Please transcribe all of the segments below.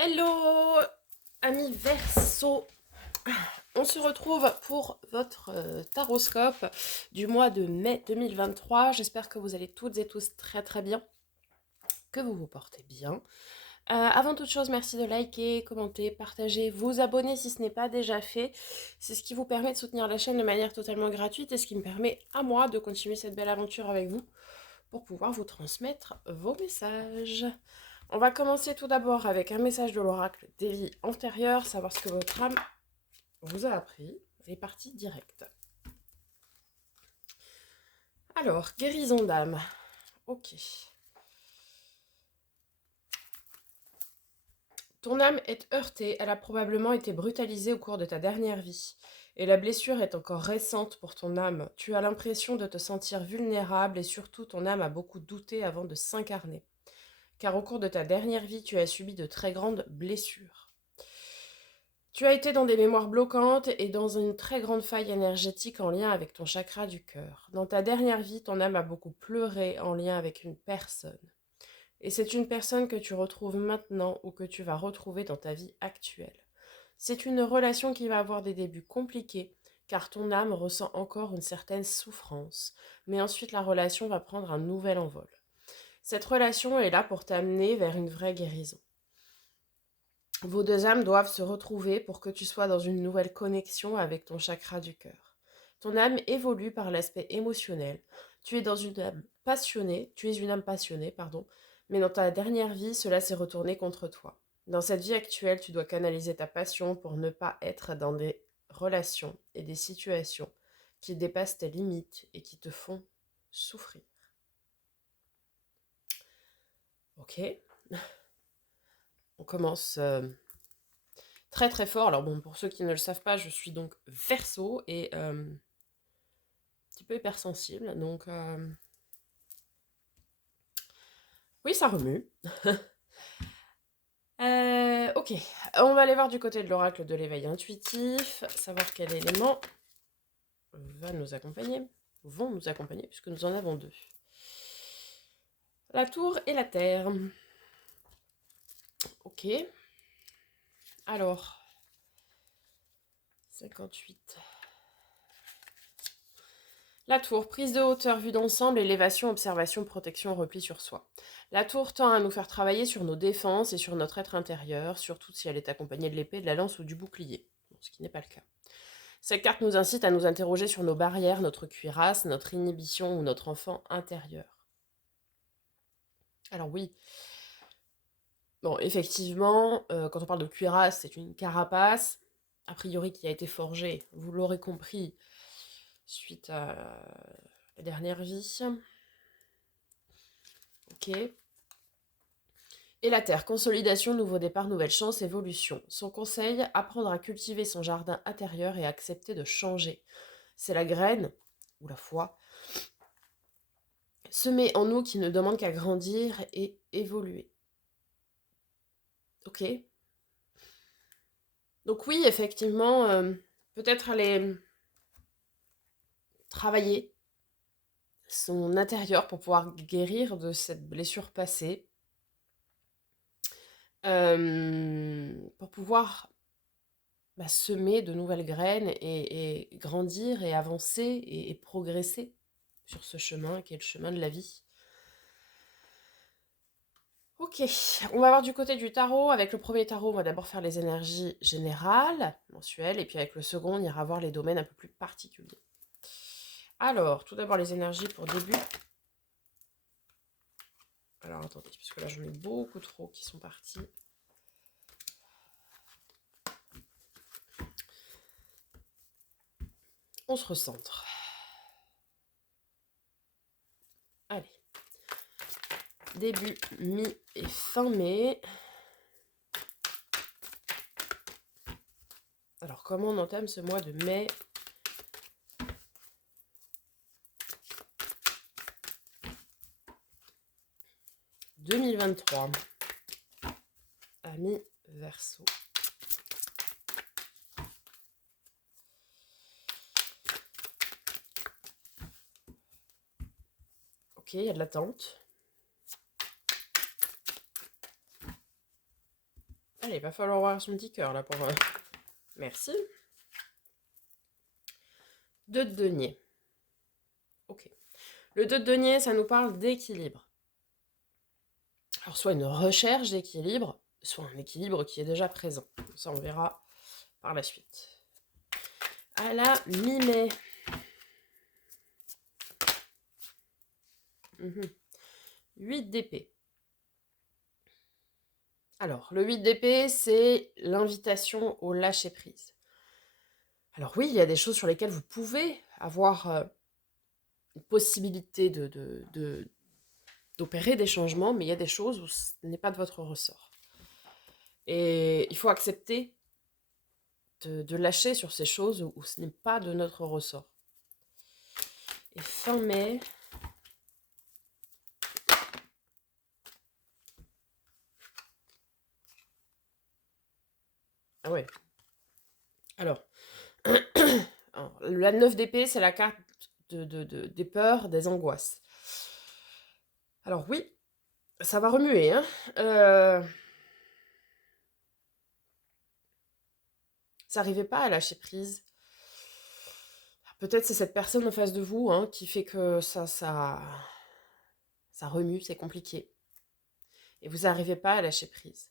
Hello, amis Verseau. On se retrouve pour votre taroscope du mois de mai 2023. J'espère que vous allez toutes et tous très très bien, que vous vous portez bien. Avant toute chose, merci de liker, commenter, partager, vous abonner si ce n'est pas déjà fait. C'est ce qui vous permet de soutenir la chaîne de manière totalement gratuite et ce qui me permet à moi de continuer cette belle aventure avec vous pour pouvoir vous transmettre vos messages. On va commencer tout d'abord avec un message de l'oracle des vies antérieures, savoir ce que votre âme vous a appris. C'est parti direct. Alors, guérison d'âme. Ok. Ton âme est heurtée, elle a probablement été brutalisée au cours de ta dernière vie. Et la blessure est encore récente pour ton âme. Tu as l'impression de te sentir vulnérable et surtout ton âme a beaucoup douté avant de s'incarner. Car au cours de ta dernière vie, tu as subi de très grandes blessures. Tu as été dans des mémoires bloquantes et dans une très grande faille énergétique en lien avec ton chakra du cœur. Dans ta dernière vie, ton âme a beaucoup pleuré en lien avec une personne. Et c'est une personne que tu retrouves maintenant ou que tu vas retrouver dans ta vie actuelle. C'est une relation qui va avoir des débuts compliqués car ton âme ressent encore une certaine souffrance. Mais ensuite, la relation va prendre un nouvel envol. Cette relation est là pour t'amener vers une vraie guérison. Vos deux âmes doivent se retrouver pour que tu sois dans une nouvelle connexion avec ton chakra du cœur. Ton âme évolue par l'aspect émotionnel. Tu es une âme passionnée, pardon, mais dans ta dernière vie, cela s'est retourné contre toi. Dans cette vie actuelle, tu dois canaliser ta passion pour ne pas être dans des relations et des situations qui dépassent tes limites et qui te font souffrir. Ok, on commence très très fort. Alors bon, pour ceux qui ne le savent pas, je suis donc Verseau et un petit peu hypersensible. Donc oui, ça remue. Ok, on va aller voir du côté de l'oracle de l'éveil intuitif, savoir quel élément vont nous accompagner, puisque nous en avons deux. La tour et la terre. Ok. Alors, 58. La tour, prise de hauteur, vue d'ensemble, élévation, observation, protection, repli sur soi. La tour tend à nous faire travailler sur nos défenses et sur notre être intérieur, surtout si elle est accompagnée de l'épée, de la lance ou du bouclier, ce qui n'est pas le cas. Cette carte nous incite à nous interroger sur nos barrières, notre cuirasse, notre inhibition ou notre enfant intérieur. Alors oui, bon, effectivement, quand on parle de cuirasse, c'est une carapace, a priori qui a été forgée, vous l'aurez compris, suite à la dernière vie. Ok. Et la terre, consolidation, nouveau départ, nouvelle chance, évolution. Son conseil, apprendre à cultiver son jardin intérieur et accepter de changer. C'est la graine, ou la foi, semée en nous qui ne demande qu'à grandir et évoluer. Ok. Donc oui, effectivement, peut-être aller travailler son intérieur pour pouvoir guérir de cette blessure passée. Pour pouvoir semer de nouvelles graines et grandir et avancer et progresser sur ce chemin qui est le chemin de la vie. Ok, on va voir du côté du tarot. Avec le premier tarot, on va d'abord faire les énergies générales, mensuelles, et puis avec le second, on ira voir les domaines un peu plus particuliers. Alors, tout d'abord les énergies pour début. Alors attendez, puisque là j'en ai beaucoup trop qui sont partis. On se recentre. Allez. Début, mi et fin mai. Alors, comment on entame ce mois de mai ? « 2023 ». Amis Verseau. Ok, il y a de l'attente. Allez, il va falloir voir son petit cœur là pour... Merci. 2 de denier. Ok. Le 2 de denier, ça nous parle d'équilibre. Alors, soit une recherche d'équilibre, soit un équilibre qui est déjà présent. Ça, on verra par la suite. À la mi-mai. 8 d'épée. Alors, le 8 d'épée, c'est l'invitation au lâcher-prise. Alors oui, il y a des choses sur lesquelles vous pouvez avoir une possibilité d'opérer des changements, mais il y a des choses où ce n'est pas de votre ressort. Et il faut accepter de lâcher sur ces choses où ce n'est pas de notre ressort. Et fin mai... Ah ouais. Alors, la 9 d'épée, c'est la carte des peurs, des angoisses. Alors oui, ça va remuer, hein. Ça n'arrivait pas à lâcher prise. Peut-être c'est cette personne en face de vous hein, qui fait que ça remue, c'est compliqué. Et vous n'arrivez pas à lâcher prise.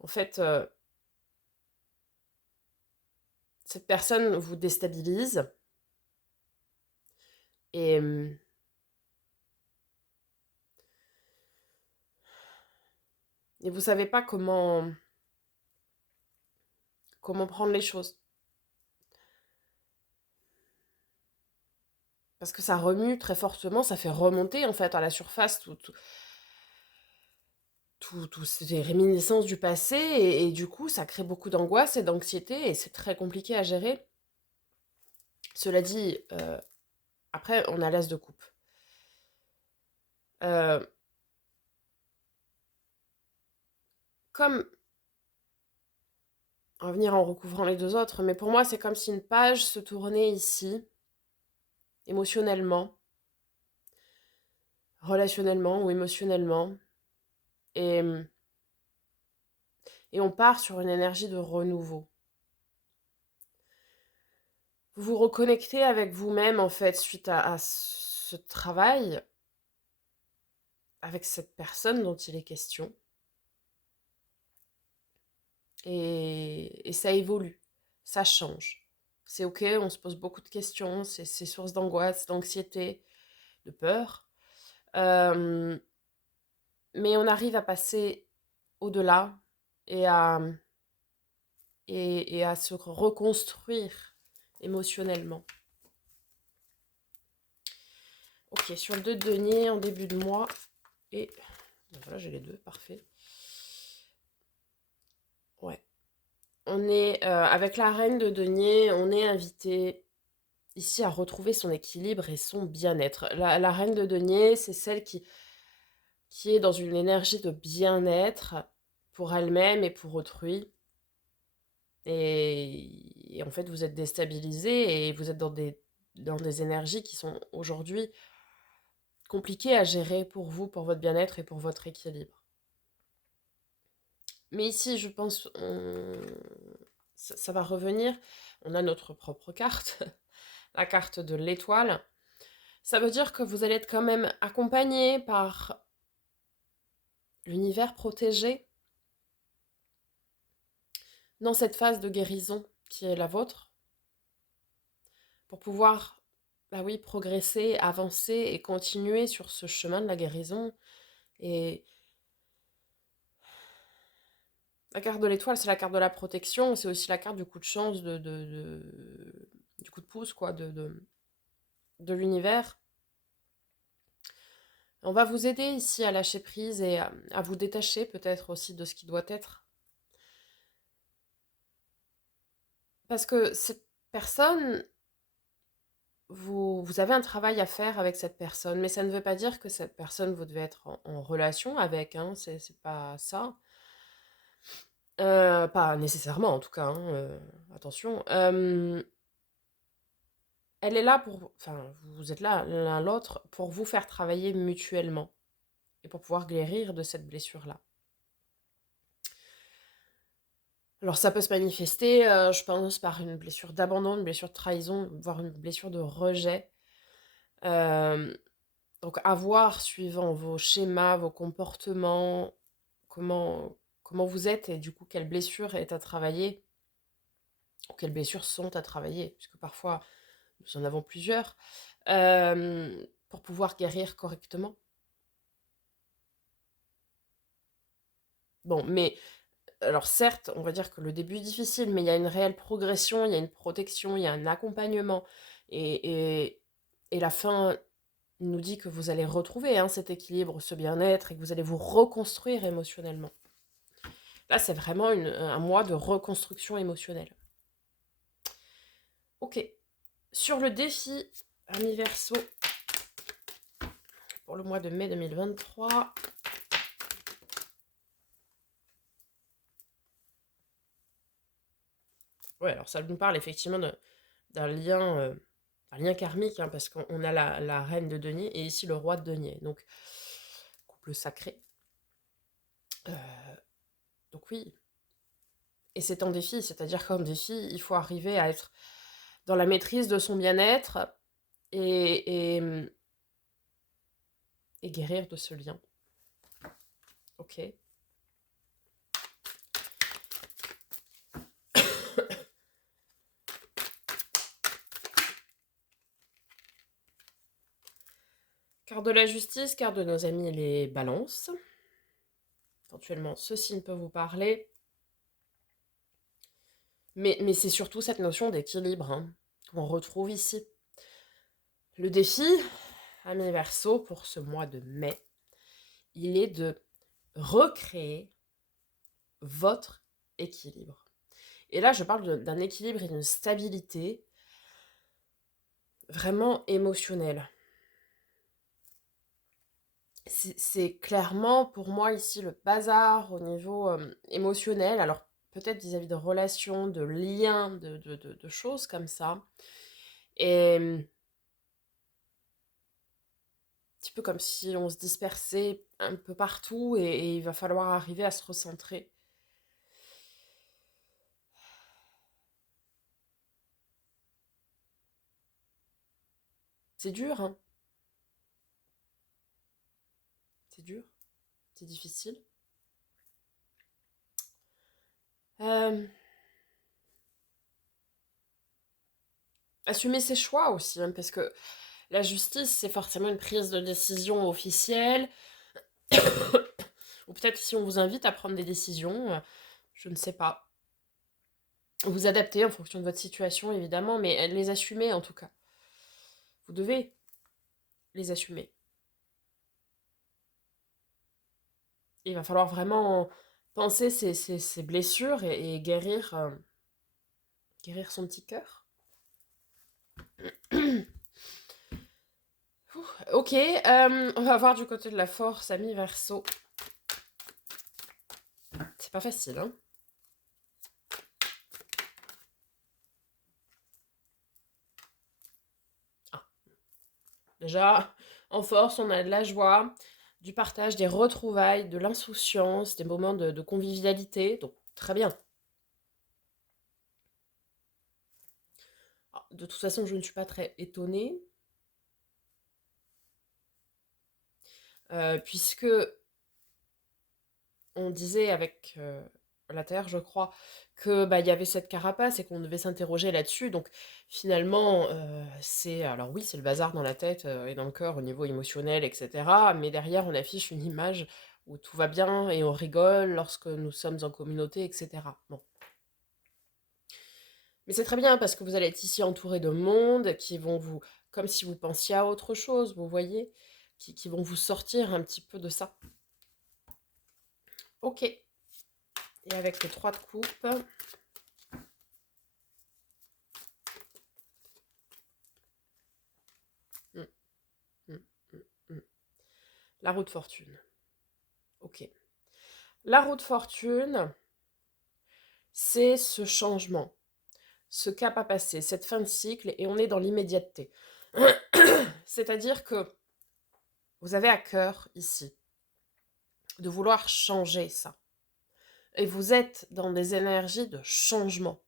En fait, cette personne vous déstabilise. Et vous ne savez pas comment prendre les choses. Parce que ça remue très fortement, ça fait remonter en fait à la surface toutes ces réminiscences du passé et du coup ça crée beaucoup d'angoisse et d'anxiété et c'est très compliqué à gérer. Cela dit, après on a l'as de coupe. Comme, on va venir en recouvrant les deux autres, mais pour moi c'est comme si une page se tournait ici, émotionnellement, relationnellement ou émotionnellement, et on part sur une énergie de renouveau. Vous vous reconnectez avec vous-même en fait suite à ce travail, avec cette personne dont il est question. Et ça évolue, ça change. C'est ok, on se pose beaucoup de questions, c'est source d'angoisse, d'anxiété, de peur. Mais on arrive à passer au-delà et à se reconstruire émotionnellement. Ok, sur le 2 de denier en début de mois. Et voilà, j'ai les deux, parfait. Ouais. On est, avec la reine de denier, on est invité ici à retrouver son équilibre et son bien-être. La reine de denier, c'est celle qui est dans une énergie de bien-être pour elle-même et pour autrui. Et en fait, vous êtes déstabilisé et vous êtes dans des énergies qui sont aujourd'hui compliquées à gérer pour vous, pour votre bien-être et pour votre équilibre. Mais ici, je pense, ça va revenir. On a notre propre carte, la carte de l'étoile. Ça veut dire que vous allez être quand même accompagné par l'univers protégé dans cette phase de guérison qui est la vôtre, pour pouvoir, bah oui, progresser, avancer et continuer sur ce chemin de la guérison. Et la carte de l'étoile, c'est la carte de la protection, c'est aussi la carte du coup de chance, du coup de pouce, quoi, de l'univers. On va vous aider ici à lâcher prise et à vous détacher peut-être aussi de ce qui doit être. Parce que cette personne, vous avez un travail à faire avec cette personne, mais ça ne veut pas dire que cette personne, vous devez être en relation avec, hein, c'est pas ça. Pas nécessairement en tout cas, hein, attention. Elle est là pour, enfin, vous êtes là l'un l'autre pour vous faire travailler mutuellement et pour pouvoir guérir de cette blessure-là. Alors ça peut se manifester, je pense, par une blessure d'abandon, une blessure de trahison, voire une blessure de rejet. Hem, donc à voir suivant vos schémas, vos comportements, comment vous êtes et du coup quelle blessure est à travailler ou quelles blessures sont à travailler, puisque parfois nous en avons plusieurs, pour pouvoir guérir correctement. Bon, mais alors certes, on va dire que le début est difficile, mais il y a une réelle progression, il y a une protection, il y a un accompagnement et la fin nous dit que vous allez retrouver, hein, cet équilibre, ce bien-être et que vous allez vous reconstruire émotionnellement. Là, c'est vraiment un mois de reconstruction émotionnelle. Ok. Sur le défi, ami Verseau, pour le mois de mai 2023. Ouais, alors ça nous parle effectivement d'un lien, un lien karmique, hein, parce qu'on a la reine de denier et ici le roi de denier. Donc, couple sacré. Euh, donc oui. Et c'est un défi, c'est-à-dire qu'en défi, il faut arriver à être dans la maîtrise de son bien-être et, et, et guérir de ce lien. Ok. Carte de la justice, carte de nos amis les balances. Éventuellement, ce signe peut vous parler. Mais c'est surtout cette notion d'équilibre, hein, qu'on retrouve ici. Le défi, ami Verseau, pour ce mois de mai, il est de recréer votre équilibre. Et là, je parle d'un équilibre et d'une stabilité vraiment émotionnelle. C'est clairement pour moi ici le bazar au niveau émotionnel. Alors peut-être vis-à-vis de relations, de liens, de choses comme ça. Et un petit peu comme si on se dispersait un peu partout et il va falloir arriver à se recentrer. C'est dur, hein. C'est dur. C'est difficile. Assumer ses choix aussi, hein, parce que la justice, c'est forcément une prise de décision officielle. Ou peut-être si on vous invite à prendre des décisions, je ne sais pas. Vous adapter en fonction de votre situation, évidemment, mais les assumer en tout cas. Vous devez les assumer. Il va falloir vraiment penser ces blessures et guérir son petit cœur. Ok, on va voir du côté de la force, ami Verseau. C'est pas facile, hein. Ah. Déjà, en force, on a de la joie, du partage, des retrouvailles, de l'insouciance, des moments de convivialité. Donc, très bien. Alors, de toute façon, je ne suis pas très étonnée, puisque on disait avec la Terre, je crois, que bah, y avait cette carapace et qu'on devait s'interroger là-dessus. Donc finalement, alors oui, c'est le bazar dans la tête et dans le cœur au niveau émotionnel, etc. Mais derrière, on affiche une image où tout va bien et on rigole lorsque nous sommes en communauté, etc. Bon. Mais c'est très bien parce que vous allez être ici entouré de monde qui vont vous, comme si vous pensiez à autre chose, vous voyez, qui vont vous sortir un petit peu de ça. Ok. Et avec le 3 de coupe. Mm, mm, mm, mm. La roue de fortune. Ok. La roue de fortune, c'est ce changement, ce cap à passer, cette fin de cycle, et on est dans l'immédiateté. C'est-à-dire que vous avez à cœur ici de vouloir changer ça. et vous êtes dans des énergies de changement.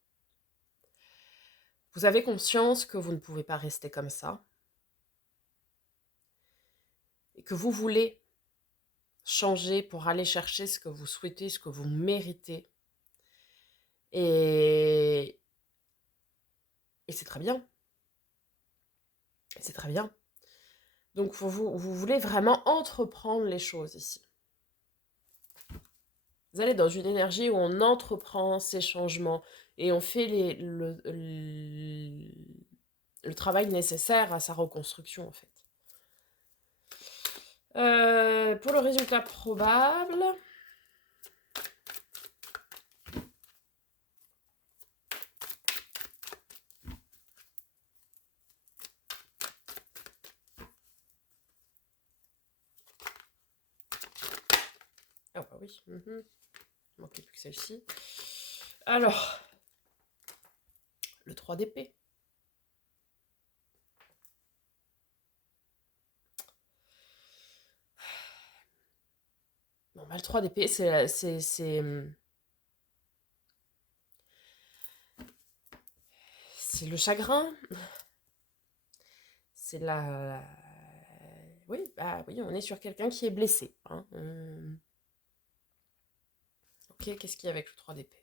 Vous avez conscience que vous ne pouvez pas rester comme ça et que vous voulez changer pour aller chercher ce que vous souhaitez, ce que vous méritez. Et, et c'est très bien. C'est très bien. Donc vous voulez vraiment entreprendre les choses ici. Vous allez dans une énergie où on entreprend ces changements et on fait le travail nécessaire à sa reconstruction, en fait. Pour le résultat probable, ah bah oui, il manquait plus que celle-ci. Alors, le 3 d'épée. Bon, bah, le 3 d'épée, c'est le chagrin. C'est la... Oui, bah oui, on est sur quelqu'un qui est blessé. Hein. Ok, qu'est-ce qu'il y a avec le 3 d'épée?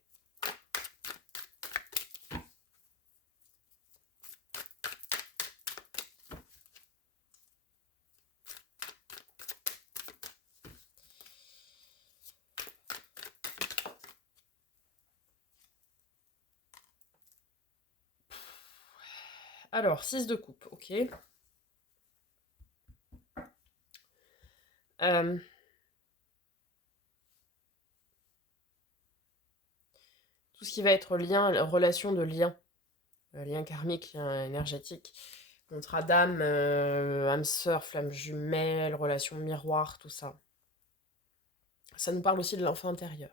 Alors, 6 de coupe, ok. Euh, tout ce qui va être lien, relation de lien, lien karmique, lien énergétique, contrat d'âme, âme sœur, flamme jumelle, relation miroir, tout ça. Ça nous parle aussi de l'enfant intérieur.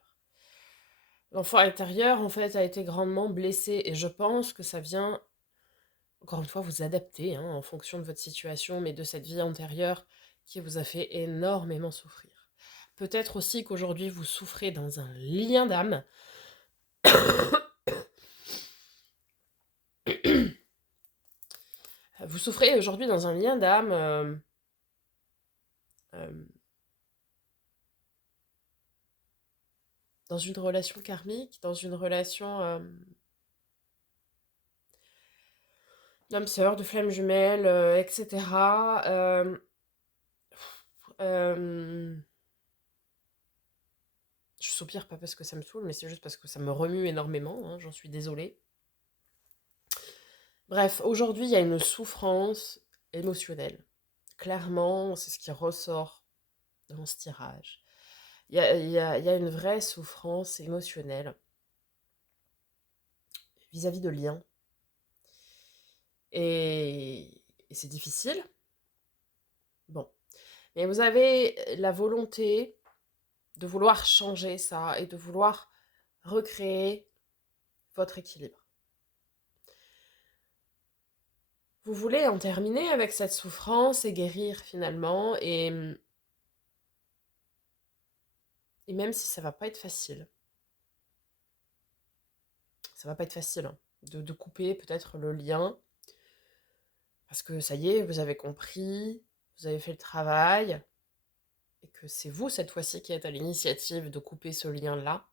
L'enfant intérieur, en fait, a été grandement blessé et je pense que ça vient, encore une fois, vous adapter hein, en fonction de votre situation, mais de cette vie antérieure qui vous a fait énormément souffrir. Peut-être aussi qu'aujourd'hui, vous souffrez dans un lien d'âme. Vous souffrez aujourd'hui dans un lien d'âme dans une relation karmique, dans une relation d'âme sœur, de flamme jumelle, etc. Euh, je soupire pas parce que ça me saoule, mais c'est juste parce que ça me remue énormément, hein, j'en suis désolée. Bref, aujourd'hui, il y a une souffrance émotionnelle. Clairement, c'est ce qui ressort dans ce tirage. Il y a une vraie souffrance émotionnelle vis-à-vis de liens. Et c'est difficile. Bon. Mais vous avez la volonté de vouloir changer ça et de vouloir recréer votre équilibre. Vous voulez en terminer avec cette souffrance et guérir finalement, et même si ça va pas être facile, ça va pas être facile hein, de couper peut-être le lien, parce que ça y est, vous avez compris, vous avez fait le travail, et que c'est vous cette fois-ci qui êtes à l'initiative de couper ce lien-là.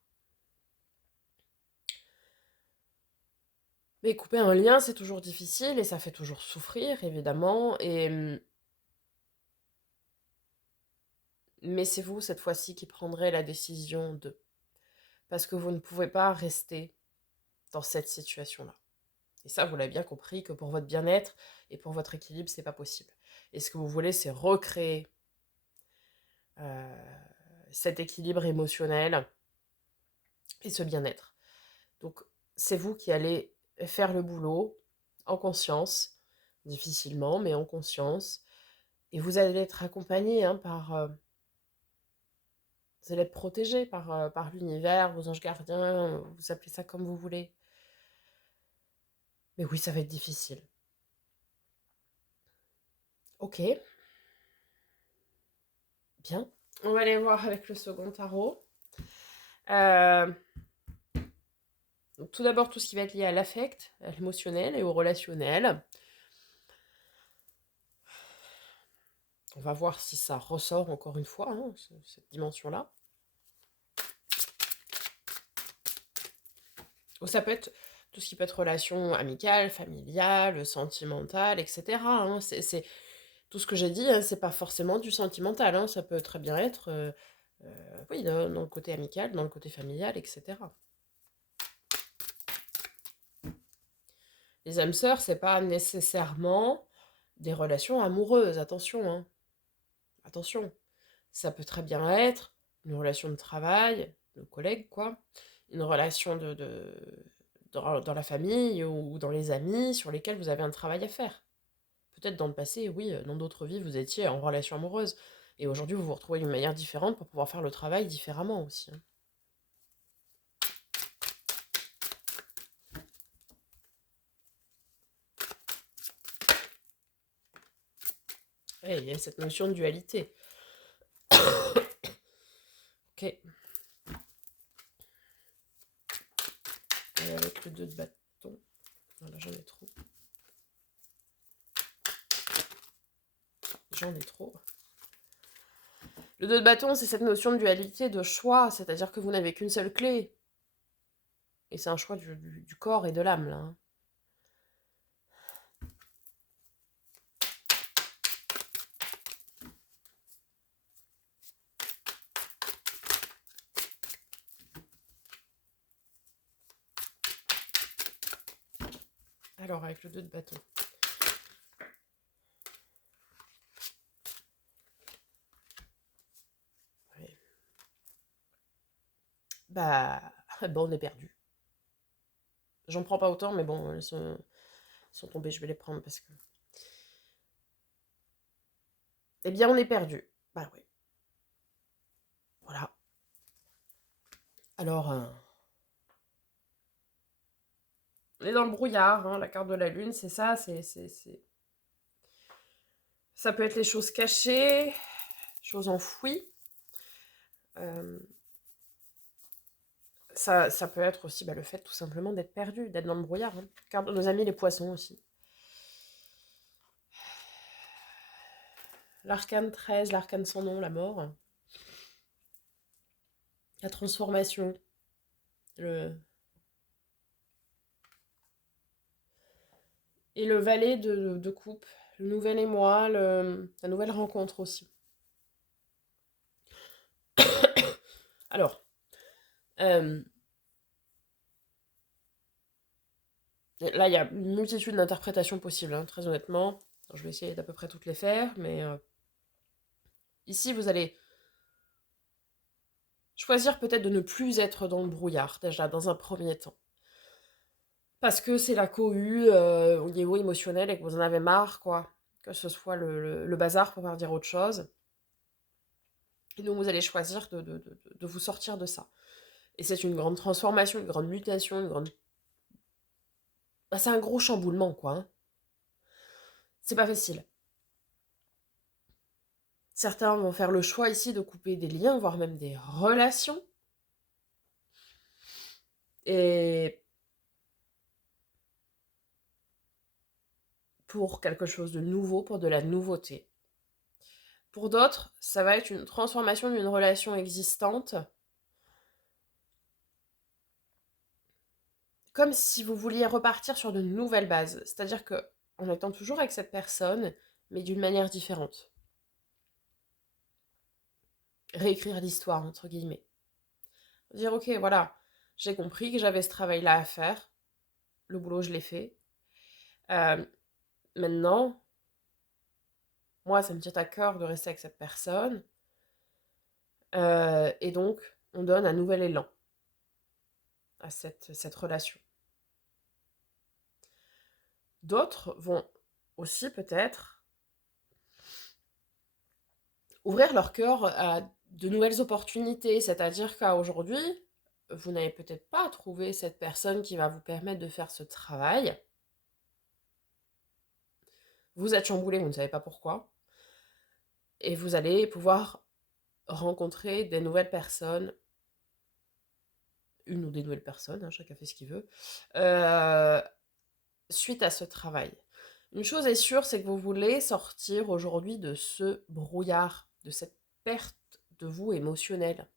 Mais couper un lien, c'est toujours difficile et ça fait toujours souffrir, évidemment. Mais c'est vous, cette fois-ci, qui prendrez la décision de... Parce que vous ne pouvez pas rester dans cette situation-là. Et ça, vous l'avez bien compris, que pour votre bien-être et pour votre équilibre, c'est pas possible. Et ce que vous voulez, c'est recréer euh, cet équilibre émotionnel et ce bien-être. Donc, c'est vous qui allez faire le boulot en conscience, difficilement, mais en conscience. Et vous allez être accompagné hein, par... vous allez être protégé par l'univers, vos anges gardiens, vous appelez ça comme vous voulez. Mais oui, ça va être difficile. Ok, bien. On va aller voir avec le second tarot. Euh, donc tout d'abord, tout ce qui va être lié à l'affect, à l'émotionnel et au relationnel. On va voir si ça ressort encore une fois, hein, cette dimension-là. Ou ça peut être tout ce qui peut être relation amicale, familiale, sentimentale, etc. hein. C'est tout ce que j'ai dit, hein, c'est pas forcément du sentimental. hein. Ça peut très bien être, oui, dans le côté amical, dans le côté familial, etc. Les âmes sœurs, c'est pas nécessairement des relations amoureuses. Attention, hein. Attention. Ça peut très bien être une relation de travail, de collègue, quoi. Une relation dans la famille ou dans les amis sur lesquels vous avez un travail à faire. Peut-être dans le passé, oui, dans d'autres vies, vous étiez en relation amoureuse. Et aujourd'hui, vous vous retrouvez d'une manière différente pour pouvoir faire le travail différemment aussi. hein. Ouais, il y a cette notion de dualité. Ok. Et avec le 2 de bâton. Voilà, j'en ai trop. J'en ai trop. Le 2 de bâton, c'est cette notion de dualité, de choix, c'est-à-dire que vous n'avez qu'une seule clé. Et c'est un choix du corps et de l'âme, là. hein. Alors, avec le 2 de bâton. Ouais. Bah, bon, on est perdu. J'en prends pas autant, mais bon, elles sont tombées, je vais les prendre parce que... Eh bien, on est perdu. Bah oui. Voilà. Alors, on est dans le brouillard, hein, la carte de la lune, c'est ça, Ça peut être les choses cachées, choses enfouies. Euh, ça peut être aussi le fait tout simplement d'être perdu, d'être dans le brouillard. hein. Carte de nos amis les poissons aussi. L'arcane 13, l'arcane sans nom, la mort. La transformation. Le... Et le valet de coupe. Le nouvel émoi, la nouvelle rencontre aussi. Alors, euh, là, il y a une multitude d'interprétations possibles, hein, très honnêtement. Alors, je vais essayer d'à peu près toutes les faire, mais ici, vous allez choisir peut-être de ne plus être dans le brouillard, déjà, dans un premier temps. Parce que c'est la cohue au niveau émotionnel et que vous en avez marre, quoi. Que ce soit le bazar, pour pas dire autre chose. Et donc, vous allez choisir de vous sortir de ça. Et c'est une grande transformation, une grande mutation, une grande... c'est un gros chamboulement, quoi. hein. C'est pas facile. Certains vont faire le choix ici de couper des liens, voire même des relations. Et pour quelque chose de nouveau, pour de la nouveauté. Pour d'autres, ça va être une transformation d'une relation existante, comme si vous vouliez repartir sur de nouvelles bases. C'est-à-dire que en étant toujours avec cette personne, mais d'une manière différente. Réécrire l'histoire, entre guillemets. Dire, ok, voilà, j'ai compris que j'avais ce travail-là à faire. Le boulot, je l'ai fait. Euh, Maintenant, moi, ça me tient à cœur de rester avec cette personne. Et donc, on donne un nouvel élan à cette relation. D'autres vont aussi peut-être ouvrir leur cœur à de nouvelles opportunités, c'est-à-dire qu'à aujourd'hui, vous n'avez peut-être pas trouvé cette personne qui va vous permettre de faire ce travail. Vous êtes chamboulé, vous ne savez pas pourquoi. Et vous allez pouvoir rencontrer des nouvelles personnes une ou des nouvelles personnes, hein, chacun fait ce qu'il veut, euh, suite à ce travail. Une chose est sûre, c'est que vous voulez sortir aujourd'hui de ce brouillard, de cette perte de vous émotionnelle.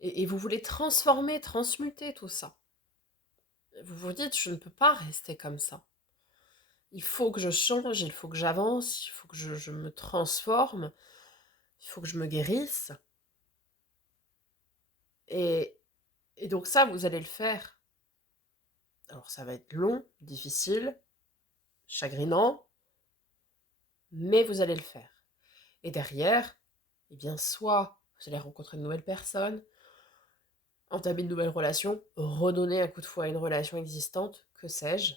Et vous voulez transformer, transmuter tout ça. Vous vous dites, je ne peux pas rester comme ça. Il faut que je change, il faut que j'avance, il faut que je me transforme, il faut que je me guérisse. Et, et donc ça, vous allez le faire. Alors ça va être long, difficile, chagrinant, mais vous allez le faire. Et derrière, eh bien, soit vous allez rencontrer de nouvelles personnes, entamer de nouvelles relations, redonner un coup de fouet à une relation existante, que sais-je.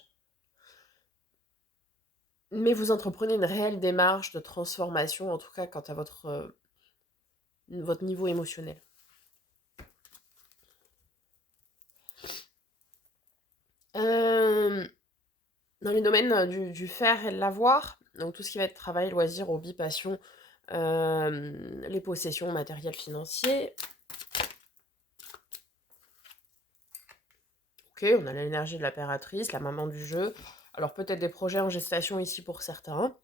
Mais vous entreprenez une réelle démarche de transformation, en tout cas quant à votre niveau émotionnel. Euh, Dans les domaines du faire et de l'avoir, donc tout ce qui va être travail, loisirs, hobby, passion, les possessions matérielles, financiers. Ok, on a l'énergie de l'impératrice, la maman du jeu. Alors peut-être des projets en gestation ici pour certains.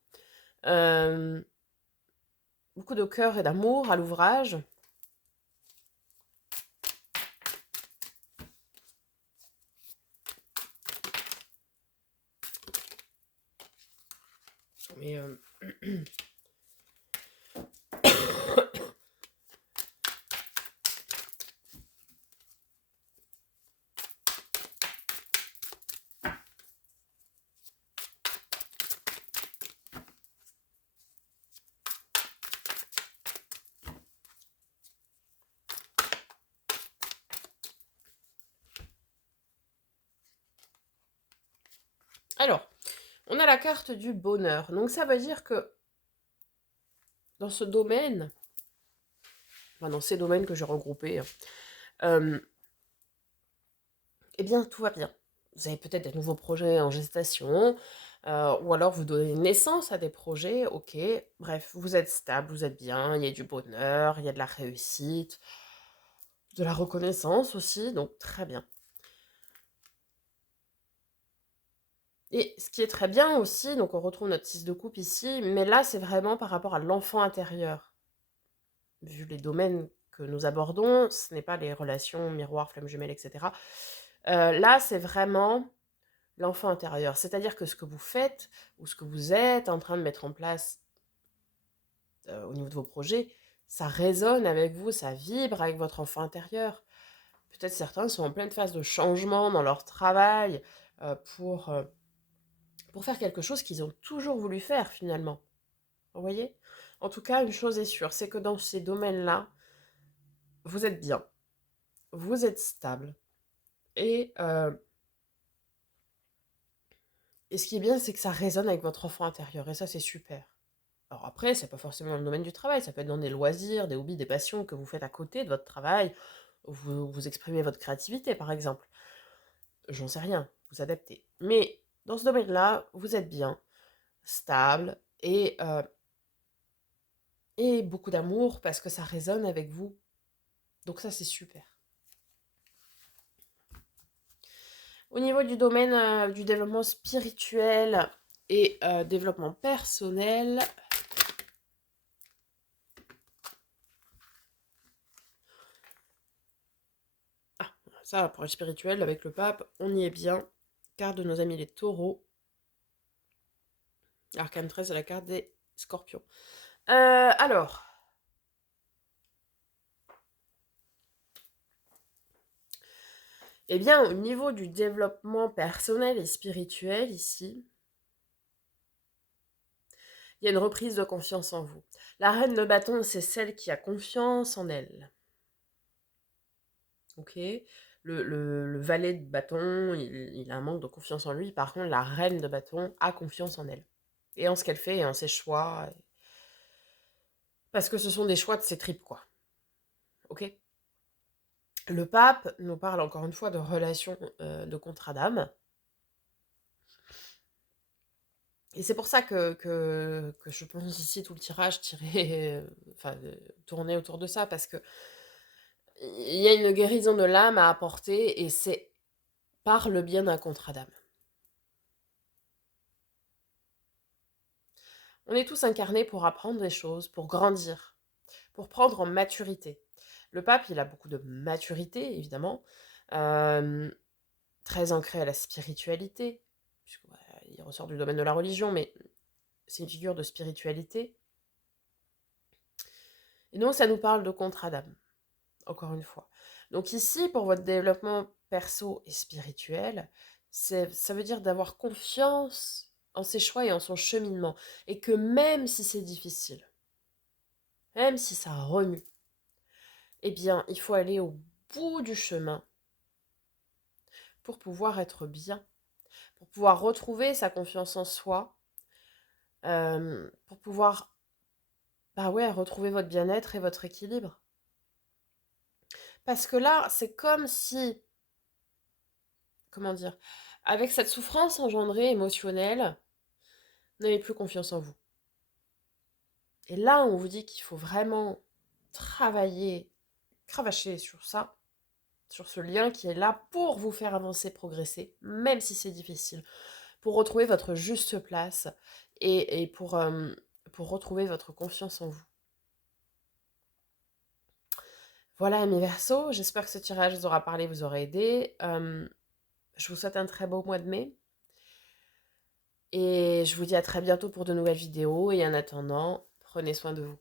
Euh, Beaucoup de cœur et d'amour à l'ouvrage. Mais alors, on a la carte du bonheur. Donc ça veut dire que dans ce domaine, enfin dans ces domaines que j'ai regroupés, euh, eh bien tout va bien. Vous avez peut-être des nouveaux projets en gestation, ou alors vous donnez naissance à des projets, ok. Bref, vous êtes stable, vous êtes bien, il y a du bonheur, il y a de la réussite, de la reconnaissance aussi, donc très bien. Et ce qui est très bien aussi, donc on retrouve notre 6 de coupe ici, mais là c'est vraiment par rapport à l'enfant intérieur. Vu les domaines que nous abordons, ce n'est pas les relations miroir, flamme jumelle, etc. Là c'est vraiment l'enfant intérieur. C'est-à-dire que ce que vous faites ou ce que vous êtes en train de mettre en place au niveau de vos projets, ça résonne avec vous, ça vibre avec votre enfant intérieur. Peut-être certains sont en pleine phase de changement dans leur travail euh, pour, euh, pour faire quelque chose qu'ils ont toujours voulu faire finalement. Vous voyez? En tout cas, une chose est sûre, c'est que dans ces domaines-là, vous êtes bien, vous êtes stable. Et ce qui est bien, c'est que ça résonne avec votre enfant intérieur. Et ça, c'est super. Alors après, c'est pas forcément dans le domaine du travail, ça peut être dans des loisirs, des hobbies, des passions que vous faites à côté de votre travail, où vous exprimez votre créativité, par exemple. J'en sais rien, vous adaptez. Mais dans ce domaine-là, vous êtes bien, stable, et beaucoup d'amour parce que ça résonne avec vous. Donc ça, c'est super. Au niveau du domaine du développement spirituel et développement personnel, ça, pour le spirituel, avec le pape, on y est bien. Carte de nos amis les taureaux. Arcane 13, c'est la carte des scorpions. Alors, eh bien, au niveau du développement personnel et spirituel, ici, il y a une reprise de confiance en vous. La reine de bâton, c'est celle qui a confiance en elle. Ok. Le valet de bâton, il a un manque de confiance en lui. Par contre, la reine de bâton a confiance en elle. Et en ce qu'elle fait et en ses choix. Parce que ce sont des choix de ses tripes, quoi. Ok. Le pape nous parle encore une fois de relations de contrat d'âme. Et c'est pour ça que je pense ici tout le tirage tiré, enfin, tourner autour de ça, parce que il y a une guérison de l'âme à apporter et c'est par le bien d'un contrat d'âme. On est tous incarnés pour apprendre des choses, pour grandir, pour prendre en maturité. Le pape, il a beaucoup de maturité, évidemment, euh, très ancré à la spiritualité, puisque, il ressort du domaine de la religion, mais c'est une figure de spiritualité. Et donc, ça nous parle de contrat d'âme, encore une fois. Donc ici, pour votre développement perso et spirituel, ça veut dire d'avoir confiance en ses choix et en son cheminement. Et que même si c'est difficile, même si ça remue, eh bien, il faut aller au bout du chemin pour pouvoir être bien, pour pouvoir retrouver sa confiance en soi, pour pouvoir, bah ouais, retrouver votre bien-être et votre équilibre. Parce que là, c'est comme si, comment dire, avec cette souffrance engendrée émotionnelle, vous n'avez plus confiance en vous. Et là, on vous dit qu'il faut vraiment travailler, cravacher sur ça, sur ce lien qui est là pour vous faire avancer, progresser, même si c'est difficile, pour retrouver votre juste place et pour retrouver votre confiance en vous. Voilà mes Verseaux, j'espère que ce tirage vous aura parlé, vous aura aidé. Je vous souhaite un très beau mois de mai. Et je vous dis à très bientôt pour de nouvelles vidéos. Et en attendant, prenez soin de vous.